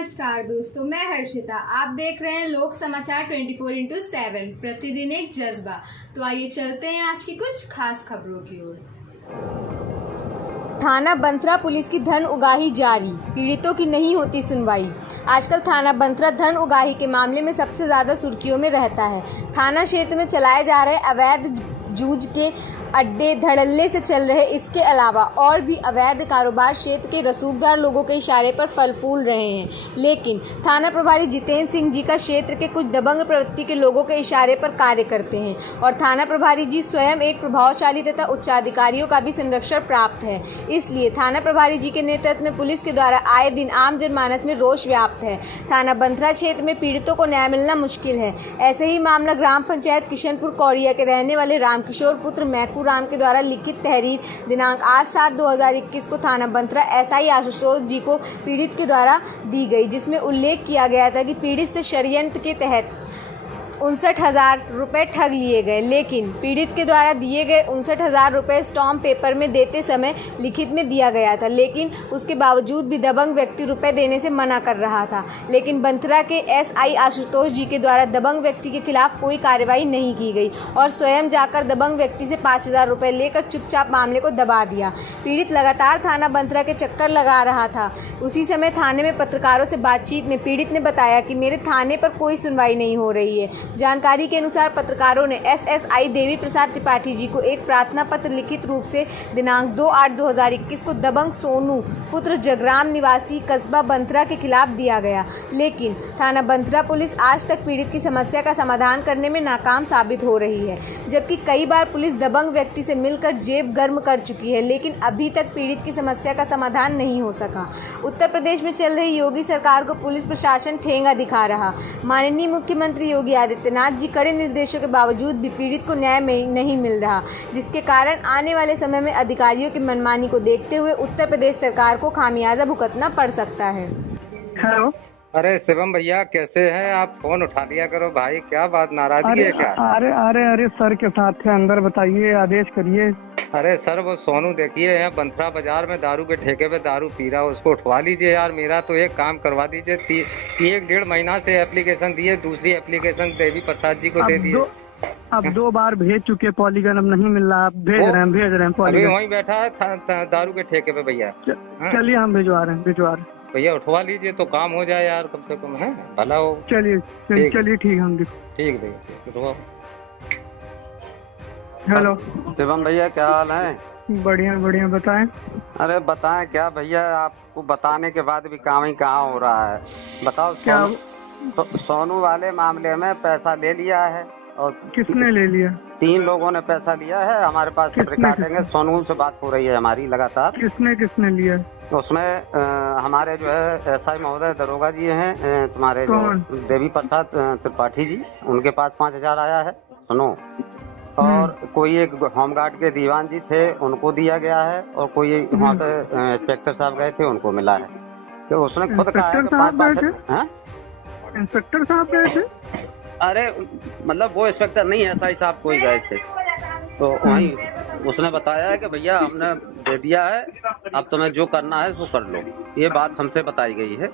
नमस्कार दोस्तों, मैं हर्षिता। आप देख रहे हैं लोक समाचार 24/7 प्रतिदिन एक जज्बा। तो आइए चलते हैं आज की कुछ खास खबरों की ओर। थाना बंथरा पुलिस की धन उगाही जारी, पीड़ितों की नहीं होती सुनवाई। आजकल थाना बंथरा धन उगाही के मामले में सबसे ज्यादा सुर्खियों में रहता है। थाना क्षेत्र में चलाए जा रहे अवैध जूझ के अड्डे धड़ल्ले से चल रहे, इसके अलावा और भी अवैध कारोबार क्षेत्र के रसूखदार लोगों के इशारे पर फल फूल रहे हैं। लेकिन थाना प्रभारी जितेंद्र सिंह जी का क्षेत्र के कुछ दबंग प्रवृत्ति के लोगों के इशारे पर कार्य करते हैं और थाना प्रभारी जी स्वयं एक प्रभावशाली तथा उच्चाधिकारियों का भी संरक्षण प्राप्त है। इसलिए थाना प्रभारी जी के नेतृत्व में पुलिस के द्वारा आए दिन आम जनमानस में रोष व्याप्त है। थाना बंथरा क्षेत्र में पीड़ितों को न्याय मिलना मुश्किल है। ऐसे ही मामला ग्राम पंचायत किशनपुर कौड़िया के रहने वाले रामकिशोर पुत्र मैकू राम के द्वारा लिखित तहरीर दिनांक 8/7/2021 को थाना बंथरा एसआई आशुतोष जी को पीड़ित के द्वारा दी गई, जिसमें उल्लेख किया गया था कि पीड़ित से षड्यंत्र के तहत 59,000 रुपये ठग लिए गए। लेकिन पीड़ित के द्वारा दिए गए 59,000 रुपये स्टॉम्प पेपर में देते समय लिखित में दिया गया था, लेकिन उसके बावजूद भी दबंग व्यक्ति रुपए देने से मना कर रहा था। लेकिन बंथरा के एसआई आशुतोष जी के द्वारा दबंग व्यक्ति के खिलाफ कोई कार्रवाई नहीं की गई और स्वयं जाकर दबंग व्यक्ति से 5,000 रुपये लेकर चुपचाप मामले को दबा दिया। पीड़ित लगातार थाना बंथरा के चक्कर लगा रहा था। उसी समय थाने में पत्रकारों से बातचीत में पीड़ित ने बताया कि मेरे थाने पर कोई सुनवाई नहीं हो रही है। जानकारी के अनुसार पत्रकारों ने एसएसआई देवी प्रसाद त्रिपाठी जी को एक प्रार्थना पत्र लिखित रूप से दिनांक 2/8/2021 को दबंग सोनू पुत्र जगराम निवासी कस्बा बंथरा के खिलाफ दिया गया। लेकिन थाना बंथरा पुलिस आज तक पीड़ित की समस्या का समाधान करने में नाकाम साबित हो रही है, जबकि कई बार पुलिस दबंग व्यक्ति से मिलकर जेब गर्म कर चुकी है, लेकिन अभी तक पीड़ित की समस्या का समाधान नहीं हो सका। उत्तर प्रदेश में चल रही योगी सरकार को पुलिस प्रशासन ठेंगा दिखा रहा। माननीय मुख्यमंत्री योगी आदित्यनाथ जी कड़े निर्देशों के बावजूद भी पीड़ित को न्याय नहीं मिल रहा, जिसके कारण आने वाले समय में अधिकारियों की मनमानी को देखते हुए उत्तर प्रदेश सरकार को खामियाजा भुगतना पड़ सकता है। हेलो, अरे शिवम भैया कैसे हैं आप? फोन उठा लिया करो भाई, क्या बात, नाराजगी है क्या? अरे सर के साथ थे, अंदर बताइए, आदेश करिए। अरे सर वो सोनू देखिए है बंथरा बाजार में दारू के ठेके पे दारू पी रहा, उसको उठवा लीजिए यार। मेरा तो एक काम करवा दीजिए। 1-1.5 महीना से एप्लीकेशन दिए, दूसरी एप्लीकेशन देवी प्रसाद जी को दे दिए। अब 2 बार भेज चुके पॉलीगन, अब नहीं मिल रहा। आप भेज रहे हैं अभी वहीं बैठा है दारू के ठेके पे भैया। चलिए हम भिजवा रहे हैं भैया, उठवा लीजिए तो काम हो जाए यार, कम से कम है भला हो। चलिए ठीक, हम ठीक भैया उठवाओ। हेलो शिवम भैया, क्या हाल है? बढ़िया बताएं। अरे बताएं क्या भैया, आपको बताने के बाद भी काम ही कहाँ हो रहा है। बताओ क्या? सोनू वाले मामले में पैसा ले लिया है। और किसने ले लिया? 3 लोगों ने पैसा लिया है। हमारे पास रिकॉर्डिंग है, सोनू से बात हो रही है हमारी लगातार। किसने लिया? उसमें हमारे जो है एसआई महोदय दरोगा जी हैं, तुम्हारे जो देवी प्रसाद त्रिपाठी जी, उनके पास 5,000 आया है। सुनो, और कोई एक होमगार्ड के दीवान जी थे, उनको दिया गया है। और कोई वहाँ पे इंस्पेक्टर साहब गए थे, उनको मिला है। तो उसने खुद कहा है इंस्पेक्टर साहब गए थे। अरे मतलब वो इंस्पेक्टर नहीं, एसआई साहब कोई गए थे। तो वहीं उसने बताया है कि भैया हमने दे दिया है, अब तुम्हें जो करना है वो कर लो, ये बात हमसे बताई गई है।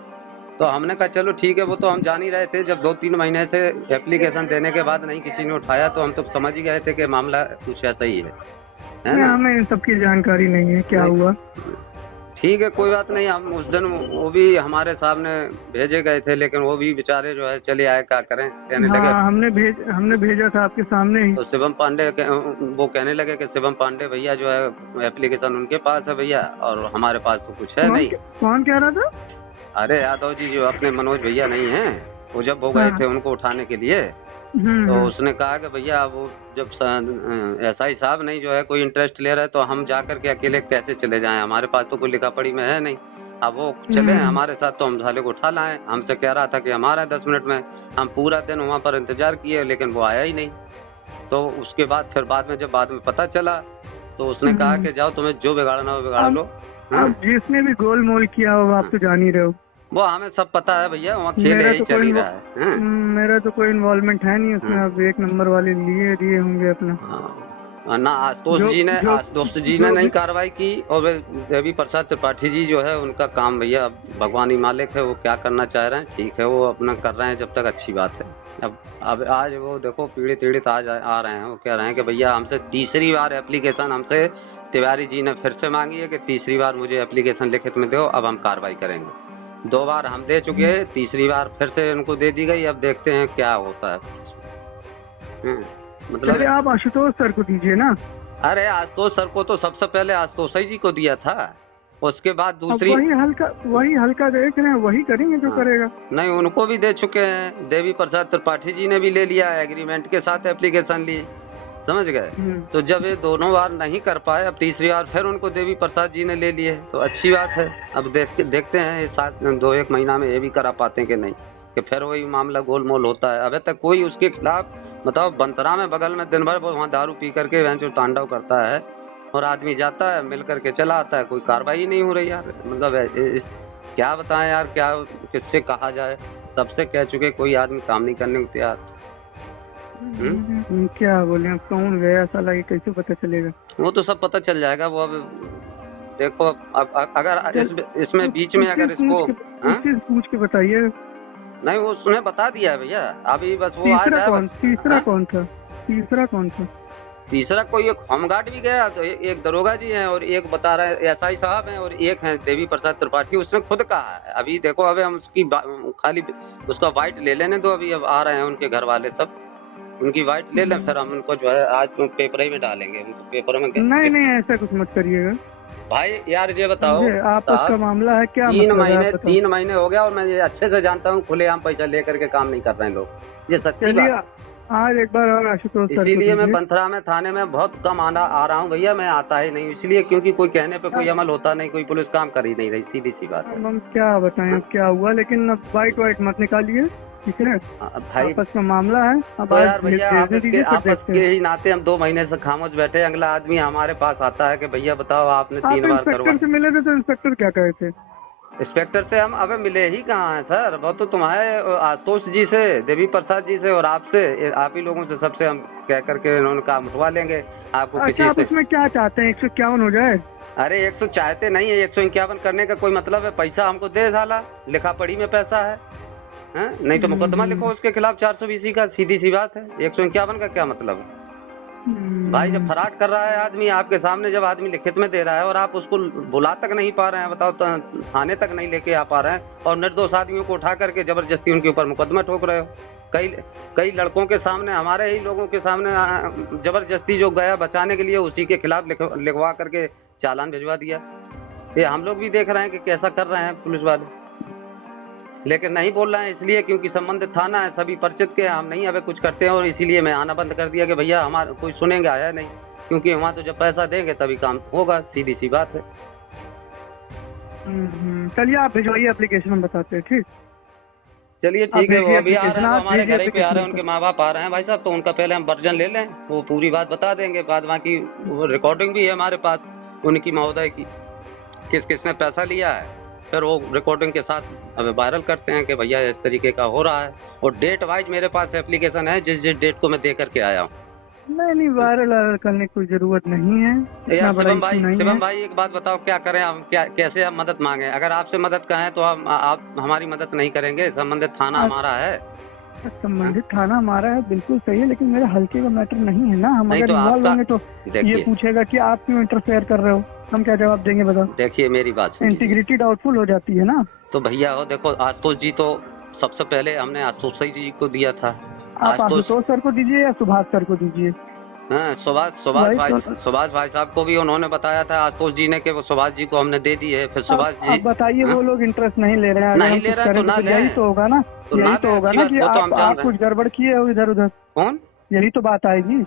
तो हमने कहा चलो ठीक है, वो तो हम जान ही रहे थे। जब 2-3 महीने से एप्लीकेशन देने के बाद नहीं किसी ने उठाया, तो हम तो समझ ही गए थे कि मामला कुछ ऐसा ही है ना? हमें इन सबकी जानकारी नहीं है क्या हुआ। ठीक है, कोई बात नहीं। हम उस दिन वो भी हमारे सामने भेजे गए थे, लेकिन वो भी बेचारे जो है चले आए, क्या करें, कहने लगे। हमने भेजा था आपके सामने ही। तो शिवम पांडे वो कहने लगे कि शिवम पांडे भैया जो है एप्लीकेशन उनके पास है भैया, और हमारे पास तो कुछ है नहीं। कौन कह रहा था? अरे यादव जी, जो अपने मनोज भैया नहीं है, वो जब हो गए थे उनको उठाने के लिए, तो उसने कहा कि भैया वो जब एसआई साहब नहीं जो है कोई इंटरेस्ट ले रहा है, तो हम जाकर के अकेले कैसे चले जाएं, हमारे पास तो कोई लिखा पढ़ी में है नहीं। अब वो चले हमारे साथ, तो हम साले को उठा लाए। हमसे कह रहा था कि हमारा 10 मिनट में। हम पूरा दिन वहाँ पर इंतजार किए, लेकिन वो आया ही नहीं। तो उसके बाद फिर बाद में पता चला, तो उसने कहा कि जाओ, तुम्हें जो बिगाड़ना हो बिगाड़ लो। जिसने भी गोलमोल किया हो आप तो जान ही रहे हो। वो हमें सब पता है भैया, वहाँ खेल यही चल ही रहा है। मेरा तो कोई इन्वॉल्वमेंट है नहीं उसमें। अब 1 नंबर वाले लिए दिए होंगे अपना। ना आशुतोष जी ने नहीं कार्रवाई की, और देवी प्रसाद त्रिपाठी जी जो है उनका काम भैया भगवान ही मालिक है, वो क्या करना चाह रहे हैं ठीक है, वो अपना कर रहे हैं जब तक अच्छी बात है। अब आज वो देखो पीड़ित आज आ रहे हैं, वो कह रहे हैं कि भैया हमसे तीसरी बार एप्लीकेशन हमसे तिवारी जी ने फिर से मांगी है कि तीसरी बार मुझे एप्लीकेशन लिखित में दो, अब हम कार्रवाई करेंगे। 2 बार हम दे चुके हैं, तीसरी बार फिर से उनको दे दी गई, अब देखते हैं क्या होता है। मतलब आप आशुतोष सर को दीजिए ना। अरे आशुतोष सर को तो सबसे पहले आशुतोष जी को दिया था, उसके बाद दूसरी वही हल्का देख रहे हैं, वही करेंगे जो करेगा। नहीं, उनको भी दे चुके हैं, देवी प्रसाद त्रिपाठी जी ने भी ले लिया एग्रीमेंट के साथ एप्लीकेशन ली, समझ गए। तो जब ये दोनों बार नहीं कर पाए, अब तीसरी बार फिर उनको देवी प्रसाद जी ने ले लिए, तो अच्छी बात है। अब देखते हैं ये 2-1 महीना में ये भी करा पाते हैं कि नहीं, कि फिर वही मामला गोलमोल होता है। अभी तक कोई उसके खिलाफ, बताओ बंतरा में बगल में दिन भर वहाँ दारू पी करके वह जो तांडव करता है, और आदमी जाता है मिल करके चला आता है, कोई कार्रवाई नहीं हो रही यार। मतलब क्या बताएं यार, क्या किससे कहा जाए, सबसे कह चुके, कोई आदमी काम नहीं करने को तैयार। क्या बोले, अब कौन गया साला, ये कैसे पता चलेगा? वो तो सब पता चल जाएगा। वो अब देखो, अब अगर इसमें बीच में अगर इसको पूछ के बताइए। नहीं, वो उसने बता दिया है भैया, अभी बस वो तीसरा कौन था? तीसरा कोई एक होमगार्ड भी गया, तो एक दरोगा जी हैं, और एक बता रहे हैं एसआई साहब हैं, और एक हैं देवी प्रसाद त्रिपाठी। उसने खुद कहा है। अभी देखो, अभी हम उसकी खाली उसका वाइट ले लेने दो, अभी अब आ रहे हैं उनके घर वाले सब, उनकी वाइट ले लें, फिर हम उनको जो है आज पेपर ही में डालेंगे, पेपर में। नहीं ऐसा कुछ मत करिएगा भाई यार, ये बताओ आपस का मामला है क्या? 3 महीने हो गया, और मैं ये अच्छे से जानता हूँ खुलेआम पैसा लेकर के काम नहीं कर रहे हैं लोग, ये सच्ची बात। आज एक बार और आशुतोष सर, इसीलिए मैं बंथरा में थाने में बहुत कम आ रहा हूँ भैया, मैं आता ही नहीं, इसलिए क्योंकि कोई कहने पे कोई अमल होता नहीं, कोई पुलिस काम कर ही नहीं रही, सीधी सी बात है। हम क्या बताएं क्या हुआ, लेकिन अब वाइट मत निकालिए, ठीक है भाई, आपस का मामला है। अब तो यार भैया, आपस के ही नाते हम 2 महीने से खामोश बैठे, अगला आदमी हमारे पास आता है कि भैया बताओ आपने 3 बार करवा। इंस्पेक्टर से मिले थे तो इंस्पेक्टर क्या कहे थे? इंस्पेक्टर से हम अबे मिले ही कहाँ हैं सर, वो तो तुम्हारे आशुतोष जी से, देवी प्रसाद जी से और आपसे, आप ही लोगों से सबसे हम कह करके उन्होंने काम उठवा लेंगे आपको। अच्छा, आप उसमें क्या चाहते हैं, 151 हो जाए? अरे 100 चाहते नहीं है, 151 करने का कोई मतलब है? पैसा हमको दे साला, लिखा पढ़ी में पैसा है, नहीं तो मुकदमा लिखो उसके खिलाफ 420 का, सीधी सी बात है। 151 का क्या मतलब है भाई? जब फराड कर रहा है आदमी आपके सामने, जब आदमी लिखित में दे रहा है और आप उसको बुला तक नहीं पा रहे हैं, बताओ, थाने तक नहीं लेके आ पा रहे हैं, और निर्दोष आदमियों को उठा करके जबरदस्ती उनके ऊपर मुकदमा ठोक रहे हो। कई लड़कों के सामने, हमारे ही लोगों के सामने जबरदस्ती जो गया बचाने के लिए, उसी के खिलाफ लिखवा करके चालान भिजवा दिया। ये हम लोग भी देख रहे हैं कि कैसा कर रहे हैं पुलिस वाले, लेकिन नहीं बोल रहे हैं इसलिए क्योंकि संबंधित थाना है, सभी परिचित के, हम नहीं अबे कुछ करते हैं, और इसीलिए मैं आना बंद कर दिया कि भैया हमारा कोई सुनेंगे आया नहीं, क्योंकि वहाँ तो जब पैसा देंगे तभी काम होगा, सीधी सी बात है। चलिए आप भिजवाइए एप्लीकेशन, हम बताते हैं, ठीक? चलिए ठीक है, वो अभी आ रहे हैं, हमारे घर पे आ रहे हैं, उनके माँ बाप आ रहे हैं भाई साहब, तो उनका पहले हम वर्जन ले लें, वो पूरी बात बता देंगे, बाद बाकी रिकॉर्डिंग भी है हमारे पास उनकी महोदय की, किसने पैसा लिया है, फिर वो रिकॉर्डिंग के साथ अब वायरल करते हैं कि भैया इस तरीके का हो रहा है, और डेट वाइज मेरे पास एप्लीकेशन है, जिस डेट को मैं दे करके आया हूँ। नहीं वायरल करने की कोई जरूरत नहीं है। शिवम भाई एक बात बताओ, क्या करें हम, कैसे हम मदद मांगे? अगर आपसे मदद कहें तो आप हमारी मदद नहीं करेंगे? संबंधित थाना हमारा है, संबंधित थाना हमारा है, बिल्कुल सही है, लेकिन मेरे हल्के का मैटर नहीं है ना। हम अगर इन्वॉल्व होंगे तो ये पूछेगा कि आप क्यों इंटरफेयर कर रहे हो, हम क्या जवाब देंगे बताओ? देखिए मेरी बात, इंटीग्रिटी डाउटफुल हो जाती है ना। तो भैया हो देखो, आशुतोष जी तो सबसे पहले हमने आशुतोष जी को दिया था। आप आशुतोष सर को दीजिए या सुभाष सर को दीजिए? हाँ, सुभाष भाई साहब को भी उन्होंने बताया था आशुतोष जी ने कि वो सुभाष जी को हमने दे दी है। फिर सुभाष जी बताइए, वो लोग इंटरेस्ट नहीं ले रहे हैं, नहीं ले रहे तो यही तो होगा ना, यही तो होगा ना कि आप कुछ गड़बड़ किए हो इधर उधर। कौन? यही तो बात आएगी।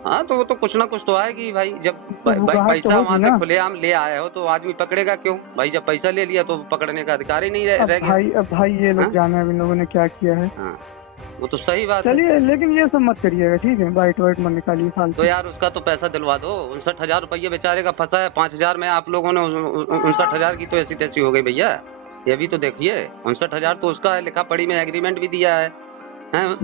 हाँ, तो वो तो कुछ ना कुछ तो आएगी भाई, जब पैसा वहाँ से खुलेआम ले आए हो तो आदमी पकड़ेगा क्यों भाई? जब पैसा ले लिया तो पकड़ने का अधिकार ही नहीं रहेगा। भाई ये लोग जाने इन लोगों ने क्या किया है, वो तो सही बात है। चलिए, लेकिन ये सब मत करिएगा, ठीक है? वाइट मत निकालिए फालतू। तो यार उसका तो पैसा दिलवा दो, 59,000 रुपये बेचारे का फंसा है, 5,000 में आप लोगों ने 59,000 की तो ऐसी तैसी हो गई भैया। ये भी तो देखिए, 59,000 तो उसका है, लिखा पढ़ी में एग्रीमेंट भी दिया है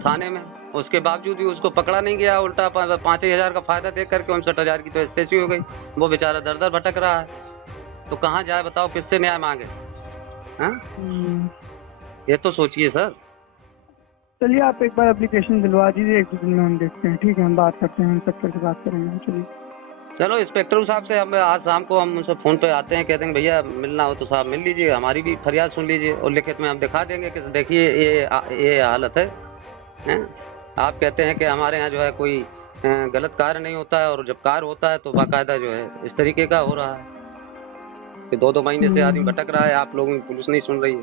थाने में, उसके बावजूद भी उसको पकड़ा नहीं गया, उल्टा 5,000 का फायदा देख करके 59,000 की तो एसटेसी हो गई। वो बेचारा दर दर भटक रहा है, तो कहाँ जाए बताओ, किससे न्याय मांगे? हाँ, ये तो सोचिए सर। चलिए आप एक बार एप्लीकेशन दिलवा दीजिए, 1-2 दिन में हम देखते हैं। ठीक है, हम बात करते हैं, इंस्पेक्टर से बात करेंगे। चलिए चलो इंस्पेक्टर साहब से हम आज शाम को हम उनसे फ़ोन पे आते हैं, कहते हैं भैया मिलना हो तो साहब मिल लीजिए, हमारी भी फरियाद सुन लीजिए और लिखित में हम दिखा देंगे कि देखिए ये हालत है, हैं? आप कहते हैं कि हमारे यहाँ जो है कोई गलत कार्य नहीं होता है, और जब कार्य होता है तो बाकायदा जो है इस तरीके का हो रहा है कि 2-2 महीने से आदमी भटक रहा है, आप लोगों की पुलिस नहीं सुन रही है।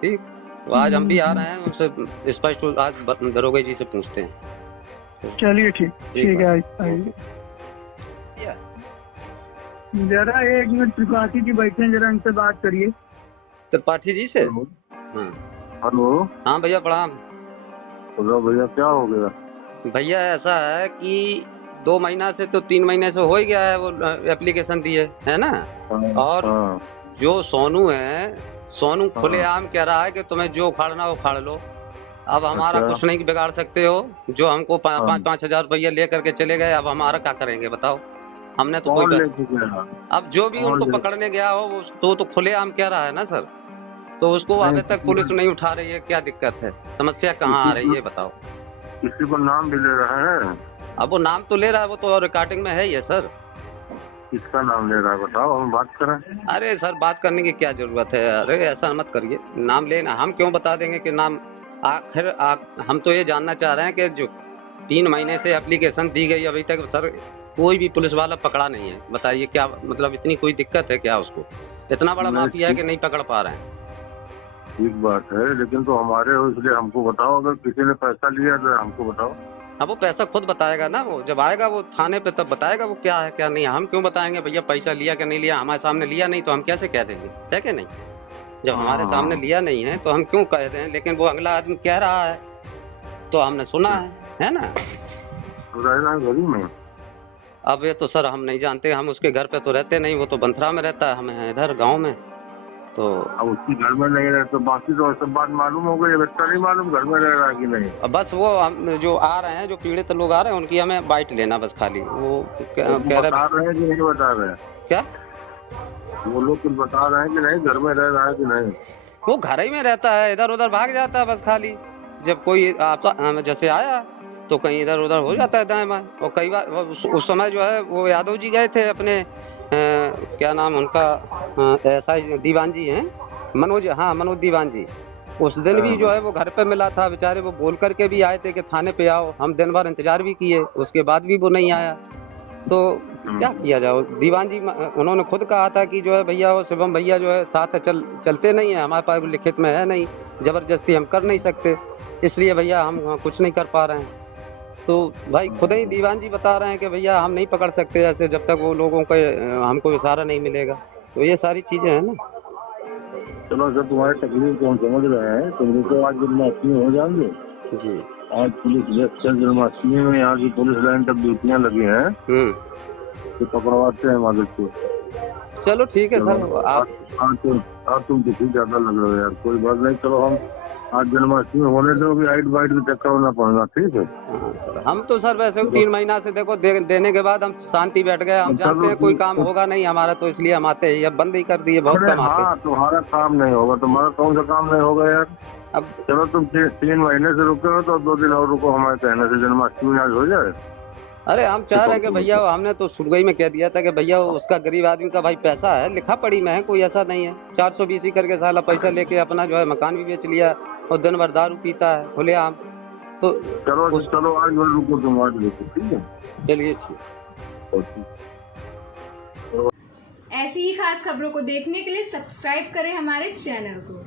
ठीक, तो आज हम भी आ रहे हैं, उनसे स्पष्ट आज दरोगा जी से पूछते हैं। चलिए ठीक है, आइए। जरा 1 मिनट त्रिपाठी जी बैठे, जरा इनसे बात करिए। त्रिपाठी जी से? हेलो। हाँ भैया प्रणाम। बोलो भैया, क्या हो गया? भैया ऐसा है कि 2 महीना से तो 3 महीने से हो ही गया है, वो एप्लीकेशन दिए है ना। और जो सोनू है, सोनू खुलेआम कह रहा है कि तुम्हें जो उखाड़ना हो उखाड़ लो, अब हमारा कुछ नहीं बिगाड़ सकते हो। जो हमको 5-5 हजार रुपया ले करके चले गए, अब हमारा क्या करेंगे बताओ? हमने तो कोई अब जो भी उनको पकड़ने गया हो वो तो खुलेआम कह रहा है ना सर, तो उसको अभी तक पुलिस नहीं उठा रही है। क्या दिक्कत है, समस्या कहाँ आ रही है बताओ? किसी को नाम भी ले रहा है? अब वो नाम तो ले रहा है, वो तो रिकॉर्डिंग में है ही है सर। किसका नाम ले रहा है बताओ, हम बात करें। अरे सर बात करने की क्या जरूरत है? अरे ऐसा मत करिए, नाम लेना हम क्यों बता देंगे कि नाम। आखिर हम तो ये जानना चाह रहे हैं कि जो 3 महीने से एप्लीकेशन दी गई अभी तक सर कोई भी पुलिस वाला पकड़ा नहीं है, बताइए क्या मतलब इतनी कोई दिक्कत है क्या उसको? इतना बड़ा माफिया है कि नहीं पकड़ पा रहे हैं। ठीक बात है, लेकिन तो हमारे हो इसलिए हमको बताओ, अगर किसी ने पैसा लिया तो हमको बताओ। अब वो पैसा खुद बताएगा ना, वो जब आएगा वो थाने पे तब बताएगा वो क्या है क्या नहीं। हम क्यों बताएंगे भैया पैसा लिया कि नहीं लिया? हमारे सामने लिया नहीं तो हम कैसे कह देंगे, है कि नहीं? जब हमारे सामने लिया नहीं है तो हम क्यों कह दें? लेकिन वो अगला आदमी कह रहा है तो हमने सुना है ना। घरी में अब ये तो सर हम नहीं जानते, हम उसके घर पे तो रहते नहीं, वो तो बंथरा में रहता है, हम हैं इधर गांव में। तो अब उसकी घर में नहीं रहे तो बाकी तो सब बात मालूम हो गई, बच्चा नहीं मालूम घर में रह रहा है कि नहीं। अब बस वो हम जो आ रहे हैं, जो पीड़ित लोग आ रहे हैं उनकी हमें बाइट लेना बस खाली। वो कह रहे हैं कि नहीं बता रहे हैं? क्या वो लोग कुछ बता रहे हैं कि नहीं घर में रह रहा है कि नहीं? वो घर ही में रहता है, इधर उधर भाग जाता है बस खाली। जब कोई आपका जैसे आया तो कहीं इधर उधर हो जाता है दाएं बाएं। और कई बार उस समय जो है वो यादव जी गए थे अपने क्या नाम उनका, एसआई दीवान जी हैं, मनोज, हाँ मनोज दीवान जी। उस दिन भी जो है वो घर पे मिला था बेचारे, वो बोल करके भी आए थे कि थाने पे आओ। हम दिन भर इंतजार भी किए, उसके बाद भी वो नहीं आया। तो क्या किया जाए? दीवान जी उन्होंने खुद कहा था कि जो है भैया वो शिवम भैया जो है साथ चलते नहीं है, हमारे पास लिखित में है नहीं, जबरदस्ती हम कर नहीं सकते, इसलिए भैया हम कुछ नहीं कर पा रहे हैं। तो भाई खुद ही दीवान जी बता रहे हैं कि भैया हम नहीं पकड़ सकते ऐसे जब तक वो लोगों का हमको इशारा नहीं मिलेगा। तो ये सारी चीजें हैं ना। चलो सर, तुम्हारी तकलीफ को हम समझ रहे हैं, तुम तो आज जन्माष्टमी हो जाएंगे जी। आज पुलिस जन्माष्टमी में यहाँ की पुलिस लाइन तक ड्यूटियाँ लगी हैं, तो पकड़वाते हैं मदद को। चलो ठीक है सर। आप तुम दुखी ज्यादा लग रहे हो यार, कोई बात नहीं। चलो हम आज जन्माष्टमी होने दो, भी हाइट वाइट में चक्कर होना पड़ेगा, ठीक है? हम तो सर वैसे 3 महीना से देखो देने के बाद हम शांति बैठ गए। हम जानते हैं कोई काम होगा नहीं हमारा, तो इसलिए हम आते ही, अब बंद ही कर दिए, बहुत कम आते। हाँ, तुम्हारा काम नहीं होगा, तुम्हारा कौन सा काम नहीं होगा यार? अब चलो तुम 3 महीने से रुके हो तो 2 दिन और रुको, हमारे कहने से जन्माष्टमी आज हो जाए। अरे हम चाह रहे हैं कि भैया, हमने तो शुरुआई में कह दिया था कि भैया उसका गरीब आदमी का भाई पैसा है, लिखा पड़ी में है, कोई ऐसा नहीं है। 420 करके साला पैसा लेके अपना जो है मकान भी बेच लिया और दिन भर दारू पीता है खुलेआम। तो चलो आज रुको, तुम आज रुको, ठीक है? चलिए। ऐसी ही खास खबरों को देखने के लिए सब्सक्राइब करें हमारे चैनल को।